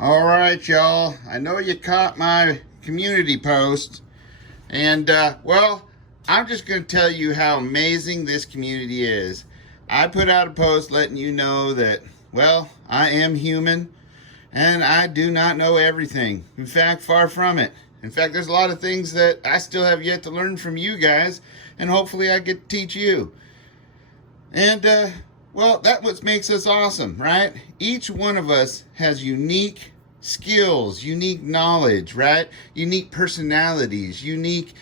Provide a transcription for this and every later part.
All right, y'all. I know you caught my community post. And, well, I'm just going to tell you how amazing this community is. I put out a post letting you know that, well, I am human and I do not know everything. In fact, far from it. In fact, there's a lot of things that I still have yet to learn from you guys, and hopefully I get to teach you. And, well, that's what makes us awesome, right? Each one of us has unique skills, unique knowledge, right? Unique personalities, unique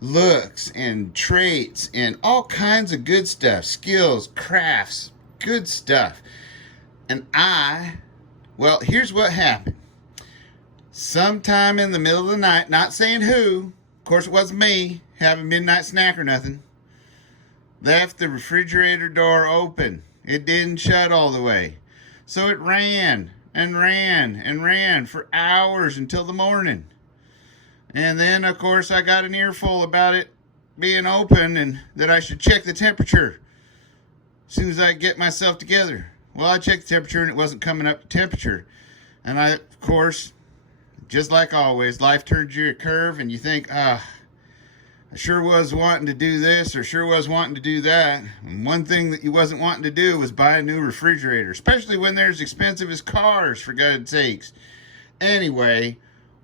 looks and traits and all kinds of good stuff, skills, crafts, good stuff. And well, here's what happened. Sometime in the middle of the night, not saying who, of course it wasn't me, having a midnight snack or nothing, left the refrigerator door open. It didn't shut all the way. So it ran and ran and ran for hours until the morning. And then, of course, I got an earful about it being open and that I should check the temperature as soon as I get myself together. Well, I checked the temperature and it wasn't coming up to temperature. And I, of course, just like always, life turns you a curve and you think, I sure was wanting to do this or sure was wanting to do that. And one thing that you wasn't wanting to do was buy a new refrigerator, especially when they're as expensive as cars, for God's sakes. Anyway,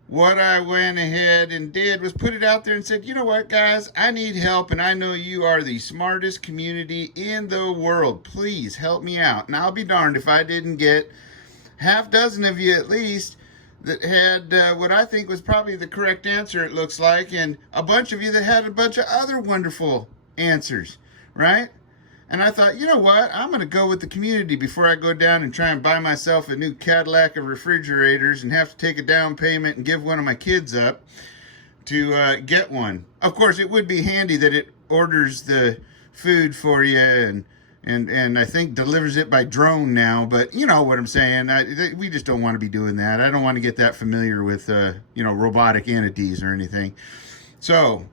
what I went ahead and did was put it out there and said, you know what, guys, I need help, and I know you are the smartest community in the world. Please help me out. And I'll be darned if I didn't get half dozen of you at least that had what I think was probably the correct answer, it looks like, and a bunch of you that had a bunch of other wonderful answers, right? And I thought, you know what, I'm going to go with the community before I go down and try and buy myself a new Cadillac of refrigerators and have to take a down payment and give one of my kids up to get one. Of course, it would be handy that it orders the food for you and I think delivers it by drone now, but you know what I'm saying. We just don't want to be doing that. I don't want to get that familiar with, robotic entities or anything. So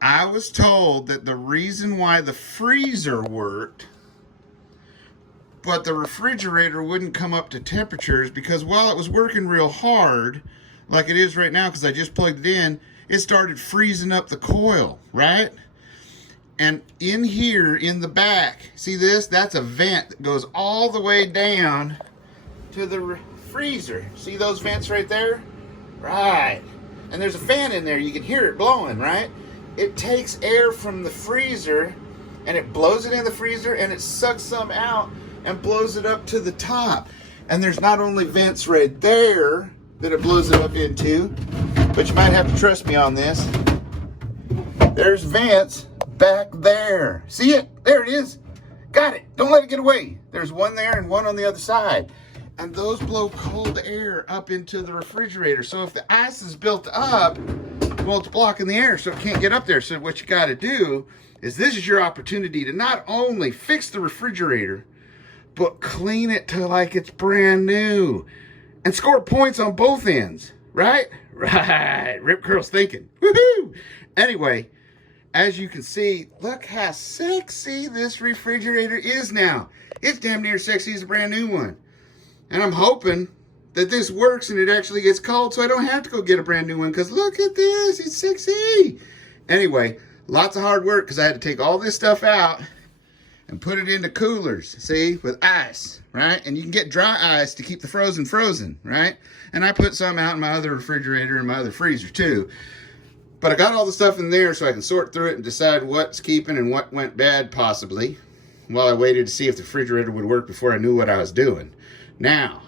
I was told that the reason why the freezer worked, but the refrigerator wouldn't come up to temperatures because while it was working real hard, like it is right now because I just plugged it in, it started freezing up the coil, right? And in here, in the back, see this? That's a vent that goes all the way down to the freezer. See those vents right there? Right. And there's a fan in there. You can hear it blowing, right? It takes air from the freezer, and it blows it in the freezer, and it sucks some out and blows it up to the top. And there's not only vents right there that it blows it up into, but you might have to trust me on this. There's vents back there. See it? There it is. Got it. Don't let it get away. There's one there and one on the other side. And those blow cold air up into the refrigerator. So if the ice is built up, well, it's blocking the air, so it can't get up there. So what you got to do is this is your opportunity to not only fix the refrigerator, but clean it to like it's brand new and score points on both ends. Right? Right. Rip Curl's thinking. Woohoo! Anyway, as you can see, look how sexy this refrigerator is now. It's damn near sexy as a brand new one. And I'm hoping that this works and it actually gets cold so I don't have to go get a brand new one because look at this, it's sexy. Anyway, lots of hard work because I had to take all this stuff out and put it into coolers, see, with ice, right? And you can get dry ice to keep the frozen, right? And I put some out in my other refrigerator and my other freezer too. But I got all the stuff in there so I can sort through it and decide what's keeping and what went bad, possibly, while I waited to see if the refrigerator would work before I knew what I was doing. Now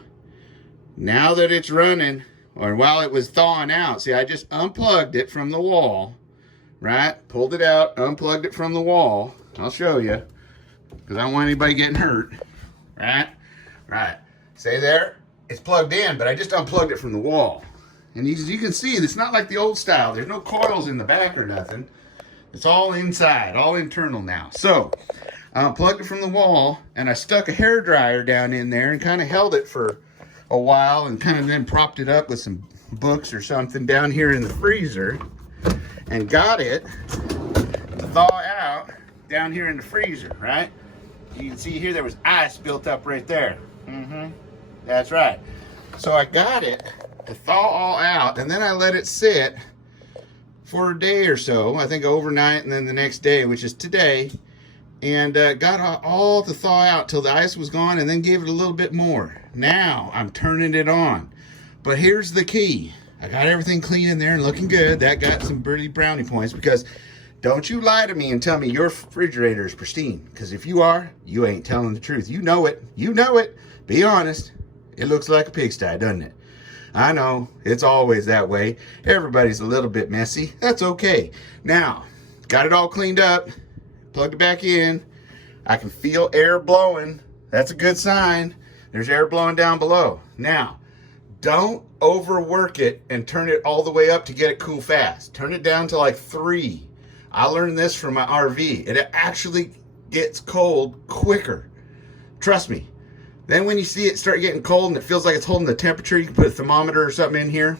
that it's running, or while it was thawing out, see, I just unplugged it from the wall, right? Pulled it out, unplugged it from the wall. I'll show you, because I don't want anybody getting hurt, right? Right. See there? It's plugged in, but I just unplugged it from the wall. And as you can see, it's not like the old style. There's no coils in the back or nothing. It's all inside, all internal now. So I unplugged it from the wall, and I stuck a hairdryer down in there and kind of held it for a while and kind of then propped it up with some books or something down here in the freezer and got it to thaw out down here in the freezer, right? You can see here there was ice built up right there. That's right. So I got it to thaw all out, and then I let it sit for a day or so. I think overnight, and then the next day, which is today, and got all to thaw out till the ice was gone, and then gave it a little bit more. Now I'm turning it on. But here's the key. I got everything clean in there and looking good. That got some birdie brownie points, because don't you lie to me and tell me your refrigerator is pristine. Because if you are, you ain't telling the truth. You know it. You know it. Be honest. It looks like a pigsty, doesn't it? I know. It's always that way. Everybody's a little bit messy. That's okay. Now, got it all cleaned up. Plugged it back in. I can feel air blowing. That's a good sign. There's air blowing down below. Now, don't overwork it and turn it all the way up to get it cool fast. Turn it down to like 3. I learned this from my RV. It actually gets cold quicker. Trust me. Then when you see it start getting cold and it feels like it's holding the temperature, you can put a thermometer or something in here.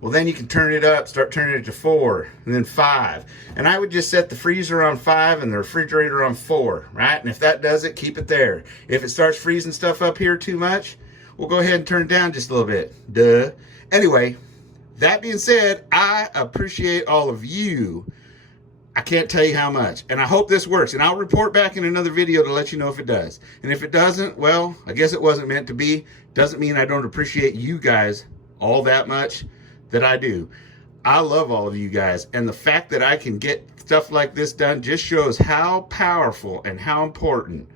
Well, then you can turn it up, start turning it to 4, and then 5. And I would just set the freezer on 5 and the refrigerator on 4, right? And if that does it, keep it there. If it starts freezing stuff up here too much, we'll go ahead and turn it down just a little bit. Duh. Anyway, that being said, I appreciate all of you. I can't tell you how much. And I hope this works. And I'll report back in another video to let you know if it does. And if it doesn't, well, I guess it wasn't meant to be. Doesn't mean I don't appreciate you guys all that much that I do. I love all of you guys. And the fact that I can get stuff like this done just shows how powerful and how important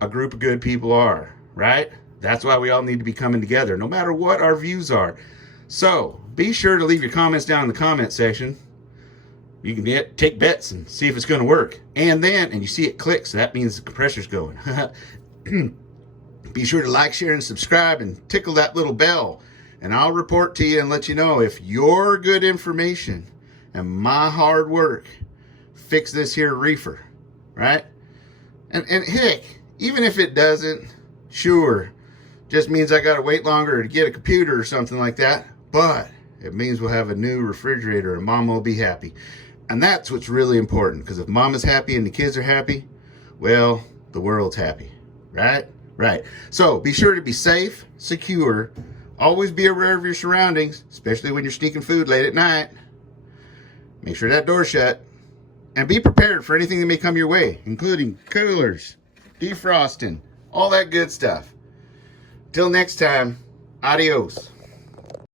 a group of good people are, right? That's why we all need to be coming together, no matter what our views are. So be sure to leave your comments down in the comment section. You can take bets and see if it's going to work. And you see it click, so that means the compressor's going. Be sure to like, share, and subscribe, and tickle that little bell. And I'll report to you and let you know if your good information and my hard work fix this here reefer, right? And heck, even if it doesn't, sure, just means I got to wait longer to get a computer or something like that. But it means we'll have a new refrigerator and Mama will be happy. And that's what's really important, because if Mama's happy and the kids are happy, well, the world's happy, right? Right. So be sure to be safe, secure, always be aware of your surroundings, especially when you're sneaking food late at night. Make sure that door's shut, and be prepared for anything that may come your way, including coolers, defrosting, all that good stuff. Till next time, adios.